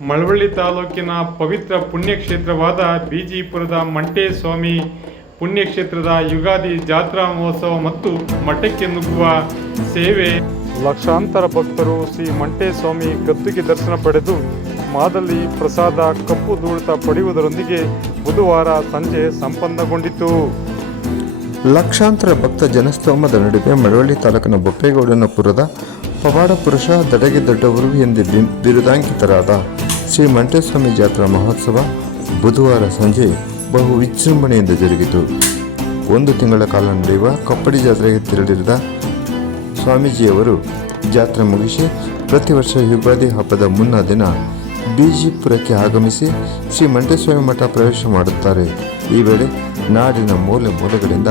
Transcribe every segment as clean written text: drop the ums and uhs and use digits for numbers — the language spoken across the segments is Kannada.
ಮಳವಳ್ಳಿ ತಾಲೂಕಿನ ಪವಿತ್ರ ಪುಣ್ಯಕ್ಷೇತ್ರವಾದ ಬಿಜಿಪುರದ ಮಂಟೇಸ್ವಾಮಿ ಪುಣ್ಯಕ್ಷೇತ್ರದ ಯುಗಾದಿ ಜಾತ್ರಾ ಮಹೋತ್ಸವ ಮತ್ತು ಮಠಕ್ಕೆ ನುಗ್ಗುವ ಸೇವೆ. ಲಕ್ಷಾಂತರ ಭಕ್ತರು ಶ್ರೀ ಮಂಟೇಸ್ವಾಮಿ ಗದ್ದುಗೆ ದರ್ಶನ ಪಡೆದು ಮಾದಲಿ ಪ್ರಸಾದ ಕಪ್ಪು ಧೂಳಿತ ಪಡೆಯುವುದರೊಂದಿಗೆ ಬುಧವಾರ ಸಂಜೆ ಸಂಪನ್ನಗೊಂಡಿತು. ಲಕ್ಷಾಂತರ ಭಕ್ತ ಜನಸ್ತೋಮದ ನಡುವೆ ಮಳವಳ್ಳಿ ತಾಲೂಕಿನ ಬೊಪ್ಪೇಗೌಡನಪುರದ ಪವಾಡ ಪುರುಷ ದಡಗೆ ದೊಡ್ಡವರು ಎಂದೇ ಬಿರುದಾಂಕಿತರಾದ ಶ್ರೀ ಮಂಟೇಸ್ವಾಮಿ ಜಾತ್ರಾ ಮಹೋತ್ಸವ ಬುಧವಾರ ಸಂಜೆ ಬಹು ವಿಜೃಂಭಣೆಯಿಂದ ಜರುಗಿತು. 1 ತಿಂಗಳ ಕಾಲ ನಡೆಯುವ ಕಪ್ಪಡಿ ಜಾತ್ರೆಗೆ ತೆರಳಿದ ಸ್ವಾಮೀಜಿಯವರು ಜಾತ್ರೆ ಮುಗಿಸಿ ಪ್ರತಿ ವರ್ಷ ಯುಗಾದಿ ಹಬ್ಬದ ಮುನ್ನ ದಿನ ಬಿಜಿಪುರಕ್ಕೆ ಆಗಮಿಸಿ ಶ್ರೀ ಮಂಟೇಸ್ವಾಮಿ ಮಠ ಪ್ರವೇಶ ಮಾಡುತ್ತಾರೆ. ಈ ವೇಳೆ ನಾಡಿನ ಮೂಲೆ ಮೂಲೆಗಳಿಂದ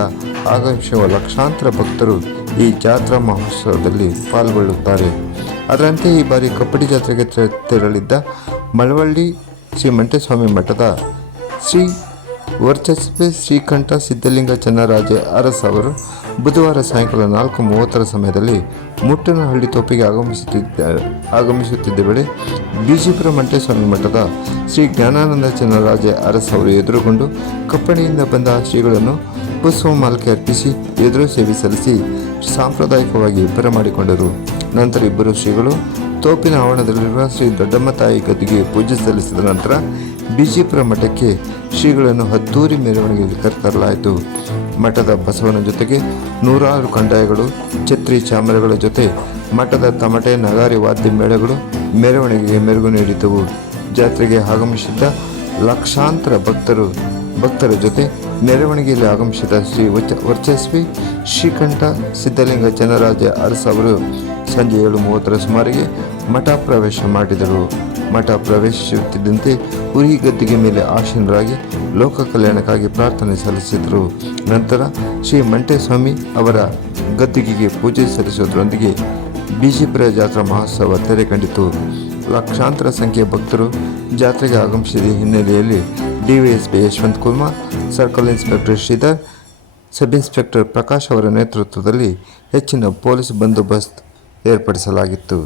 ಆಗಮಿಸುವ ಲಕ್ಷಾಂತರ ಭಕ್ತರು ಈ ಜಾತ್ರಾ ಮಹೋತ್ಸವದಲ್ಲಿ ಪಾಲ್ಗೊಳ್ಳುತ್ತಾರೆ. ಅದರಂತೆ ಈ ಬಾರಿ ಕಪ್ಪಡಿ ಜಾತ್ರೆಗೆ ತೆರಳಿದ್ದ ಮಳವಳ್ಳಿ ಶ್ರೀ ಮಂಟೇಸ್ವಾಮಿ ಮಠದ ಶ್ರೀ ವರ್ಚಸ್ವಿ ಶ್ರೀಕಂಠ ಸಿದ್ಧಲಿಂಗ ಚನ್ನರಾಜ ಅರಸ್ ಅವರು ಬುಧವಾರ ಸಾಯಂಕಾಲ 4:30 ಸಮಯದಲ್ಲಿ ಮುಟ್ಟನಹಳ್ಳಿ ತೋಪಿಗೆ ಆಗಮಿಸುತ್ತಿದ್ದ ವೇಳೆ ಬಿಜಿಪುರ ಮಂಟೇಸ್ವಾಮಿ ಮಠದ ಶ್ರೀ ಜ್ಞಾನಾನಂದ ಚನ್ನರಾಜ ಅರಸ್ ಅವರು ಎದುರುಗೊಂಡು ಕಪ್ಪಡಿಯಿಂದ ಬಂದ ಶ್ರೀಗಳನ್ನು ಪುಷ್ಪಮಾಲಿಕೆ ಅರ್ಪಿಸಿ ಎದುರು ಸೇವೆ ಸಲ್ಲಿಸಿ ಸಾಂಪ್ರದಾಯಿಕವಾಗಿ ಬರಮಾಡಿಕೊಂಡರು. ನಂತರ ಇಬ್ಬರು ಶ್ರೀಗಳು ತೋಪಿನ ಆವರಣದಲ್ಲಿರುವ ಶ್ರೀ ದೊಡ್ಡಮ್ಮ ತಾಯಿ ಗದ್ದುಗೆ ಪೂಜೆ ಸಲ್ಲಿಸಿದ ನಂತರ ಬಿಜಿಪುರ ಮಠಕ್ಕೆ ಶ್ರೀಗಳನ್ನು ಹದ್ದೂರಿ ಮೆರವಣಿಗೆಯಲ್ಲಿ ಕರೆತರಲಾಯಿತು. ಮಠದ ಬಸವನ ಜೊತೆಗೆ 100 ಕಂದಾಯಗಳು, ಛತ್ರಿ ಚಾಮರಗಳ ಜೊತೆ ಮಠದ ತಮಟೆ ನಗಾರಿ ವಾದ್ಯ ಮೇಳಗಳು ಮೆರವಣಿಗೆಗೆ ಮೆರುಗು ನೀಡಿದ್ದವು. ಜಾತ್ರೆಗೆ ಆಗಮಿಸಿದ್ದ ಲಕ್ಷಾಂತರ ಭಕ್ತರ ಜೊತೆ ಮೆರವಣಿಗೆಯಲ್ಲಿ ಆಗಮಿಸಿದ ಶ್ರೀ ವರ್ಚಸ್ವಿ ಶ್ರೀಕಂಠ ಸಿದ್ಧಲಿಂಗ ಚನ್ನರಾಜ ಅರಸ್ ಅವರು ಸಂಜೆ 7:30 ಸುಮಾರಿಗೆ ಮಠ ಪ್ರವೇಶ ಮಾಡಿದರು. ಮಠ ಪ್ರವೇಶಿಸುತ್ತಿದ್ದಂತೆ ಉರಿ ಗದ್ದಿಗೆ ಮೇಲೆ ಆಸೀನರಾಗಿ ಲೋಕ ಕಲ್ಯಾಣಕ್ಕಾಗಿ ಪ್ರಾರ್ಥನೆ ಸಲ್ಲಿಸಿದರು. ನಂತರ ಶ್ರೀ ಮಂಟೇಸ್ವಾಮಿ ಅವರ ಗದ್ದಿಗೆಗೆ ಪೂಜೆ ಸಲ್ಲಿಸುವುದರೊಂದಿಗೆ ಬಿಜಿಪುರ ಜಾತ್ರಾ ಮಹೋತ್ಸವ ತೆರೆ ಕಂಡಿತು. ಲಕ್ಷಾಂತರ ಸಂಖ್ಯೆಯ ಭಕ್ತರು ಜಾತ್ರೆಗೆ ಆಗಮಿಸಿದ ಹಿನ್ನೆಲೆಯಲ್ಲಿ DYSP Yashwant Kumar, circle inspector Shridhar, sub inspector Prakash ಅವರ ನೇತೃತ್ವದಲ್ಲಿ ಹೆಚ್ಚಿನ ಪೊಲೀಸ್ ಬಂದೋಬಸ್ತ್ ಏರ್ಪಡಿಸಲಾಗಿತ್ತು.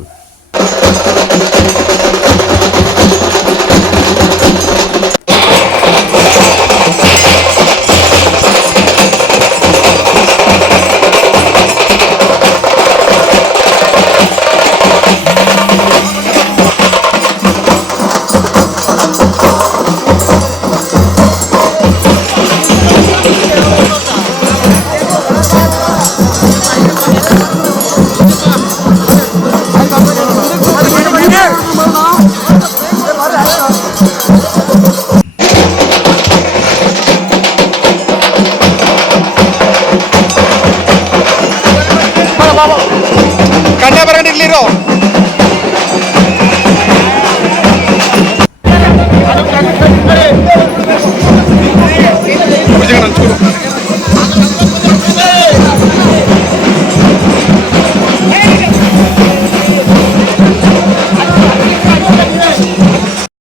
ಕಂಡ ಬರಕೊಂಡಿರ್ಲಿರೋ